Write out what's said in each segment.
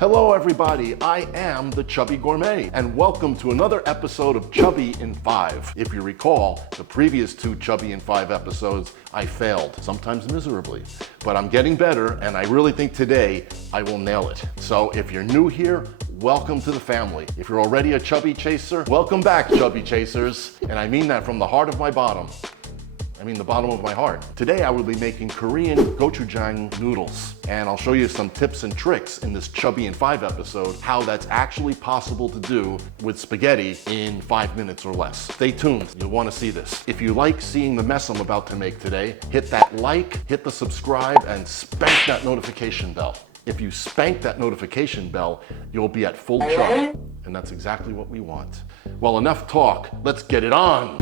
Hello everybody, I am the Chubby Gourmet, and welcome to another episode of Chubby in 5. If you recall, the previous 2 Chubby in 5 episodes, I failed, sometimes miserably. But I'm getting better, and I really think today I will nail it. So if you're new here, welcome to the family. If you're already a Chubby Chaser, welcome back, Chubby Chasers. And I mean that from the heart of my bottom. I mean the bottom of my heart. Today I will be making Korean gochujang noodles, and I'll show you some tips and tricks in this Chubby in 5 episode, how that's actually possible to do with spaghetti in 5 minutes or less. Stay tuned, you'll want to see this. If you like seeing the mess I'm about to make today, hit that like, hit the subscribe, and spank that notification bell. If you spank that notification bell, you'll be at full charge, and that's exactly what we want. Well, enough talk, let's get it on.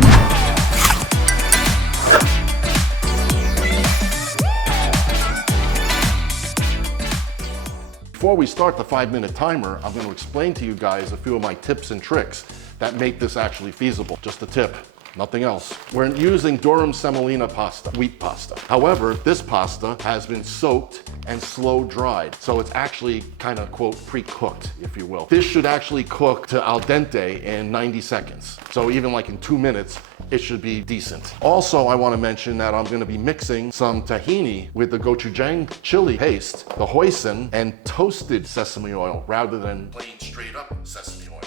Before we start the 5-minute timer, I'm going to explain to you guys a few of my tips and tricks that make this actually feasible. Just a tip, nothing else. We're using durum semolina pasta, wheat pasta. However, this pasta has been soaked and slow dried, so it's actually kind of, quote, pre-cooked, if you will. This should actually cook to al dente in 90 seconds. So even like in 2 minutes, it should be decent. Also, I want to mention that I'm going to be mixing some tahini with the gochujang chili paste, the hoisin, and toasted sesame oil rather than plain straight up sesame oil.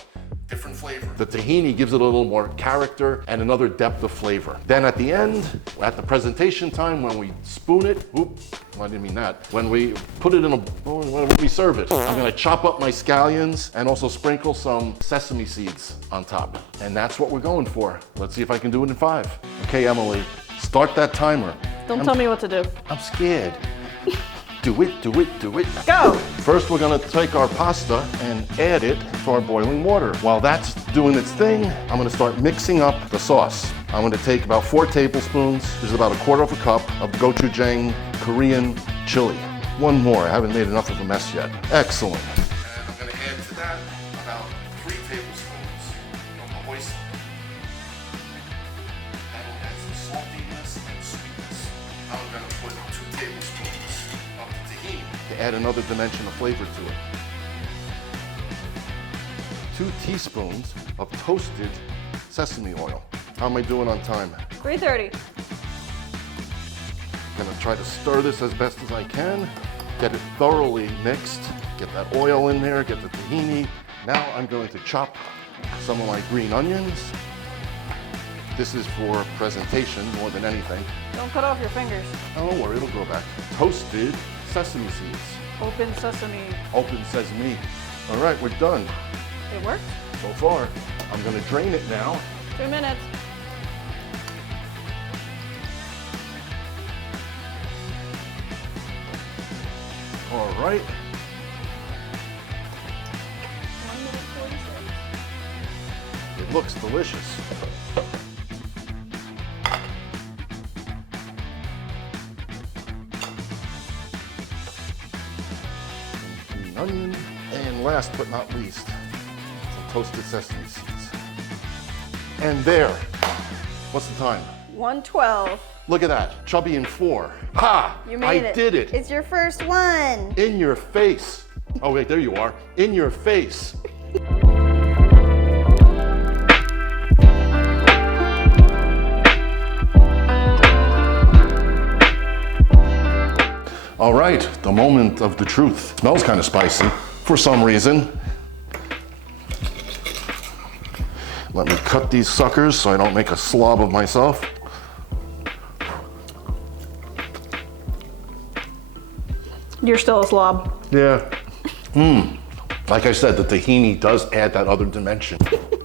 Different flavor. The tahini gives it a little more character and another depth of flavor. Then at the end, at the presentation time, when we spoon it, I didn't mean that. When we put it in when we serve it, I'm gonna chop up my scallions and also sprinkle some sesame seeds on top. And that's what we're going for. Let's see if I can do it in 5. Okay, Emily, start that timer. Don't tell me what to do. I'm scared. Do it, do it, do it. Go! First, we're gonna take our pasta and add it to our boiling water. While that's doing its thing, I'm gonna start mixing up the sauce. I'm gonna take about 4 tablespoons, which is about 1/4 cup of gochujang Korean chili. One more, I haven't made enough of a mess yet. Excellent. And I'm gonna add to that about 3 tablespoons of the hoisin. That'll add some saltiness and sweetness. I'm gonna put 2 tablespoons of the tahini to add another dimension of flavor to it. 2 teaspoons of toasted sesame oil. How am I doing on time? 3:30. Gonna try to stir this as best as I can, get it thoroughly mixed, get that oil in there, get the tahini. Now I'm going to chop some of my green onions. This is for presentation more than anything. Don't cut off your fingers. Oh, don't worry, it'll grow back. Toasted sesame seeds. Open sesame. Open sesame. All right, we're done. It worked? So far. I'm gonna drain it now. 2 minutes. All right. 1 minute 46. It looks delicious. Green onion, and last but not least, some toasted sesame seeds. And there. What's the time? 1:12. Look at that, Chubby in 4. Ha! You made I did it. It's your first one. In your face. Oh wait, there you are. In your face. All right, the moment of the truth. Smells kind of spicy for some reason. Let me cut these suckers so I don't make a slob of myself. You're still a slob. Yeah. Like I said, the tahini does add that other dimension.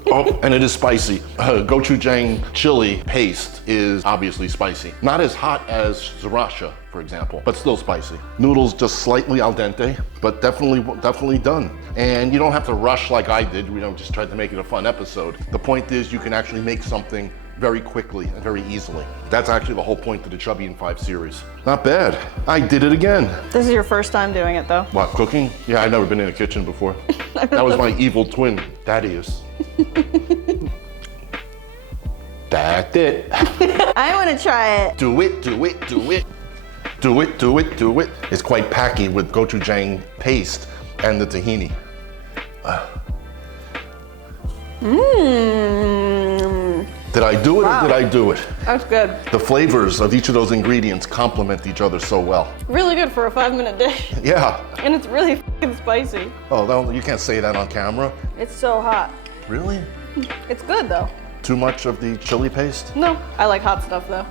Oh, and it is spicy. Gochujang chili paste is obviously spicy. Not as hot as sriracha, for example, but still spicy. Noodles just slightly al dente, but definitely done. And you don't have to rush like I did. We don't just try to make it a fun episode. The point is you can actually make something very quickly and very easily. That's actually the whole point of the Chubby in 5 series. Not bad. I did it again. This is your first time doing it, though. What, cooking? Yeah, I've never been in a kitchen before. That was my evil twin, Thaddeus. That's it. I want to try it. Do it, do it, do it. Do it, do it, do it. It's quite packy with gochujang paste and the tahini. Mmm. Did I do it Wow. or did I do it? That's good. The flavors of each of those ingredients complement each other so well. Really good for a 5-minute dish. Yeah. And it's really fucking spicy. Oh, no, you can't say that on camera. It's so hot. Really? It's good though. Too much of the chili paste? No, I like hot stuff though.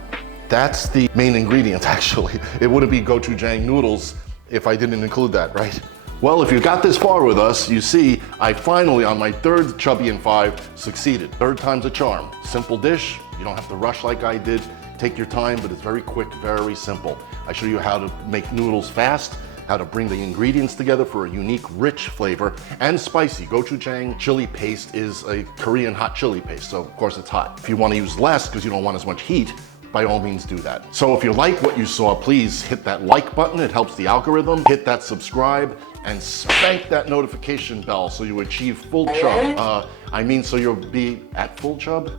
That's the main ingredient, actually. It wouldn't be gochujang noodles if I didn't include that, right? Well, if you got this far with us, you see, I finally, on my third Chubby in 5, succeeded. Third time's a charm. Simple dish, you don't have to rush like I did. Take your time, but it's very quick, very simple. I show you how to make noodles fast, how to bring the ingredients together for a unique, rich flavor, and spicy. Gochujang chili paste is a Korean hot chili paste, so of course it's hot. If you want to use less because you don't want as much heat, by all means do that. So if you like what you saw, please hit that like button. It helps the algorithm. Hit that subscribe and spank that notification bell so you achieve full chub. So you'll be at full chub?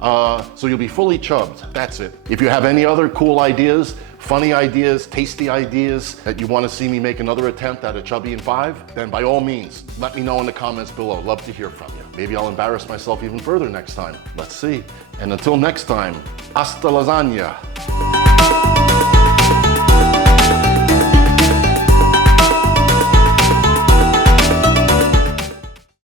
So you'll be fully chubbed. That's it. If you have any other cool ideas, funny ideas, tasty ideas that you want to see me make another attempt at a Chubby in 5, then by all means, let me know in the comments below. Love to hear from you. Maybe I'll embarrass myself even further next time. Let's see. And until next time, hasta lasagna.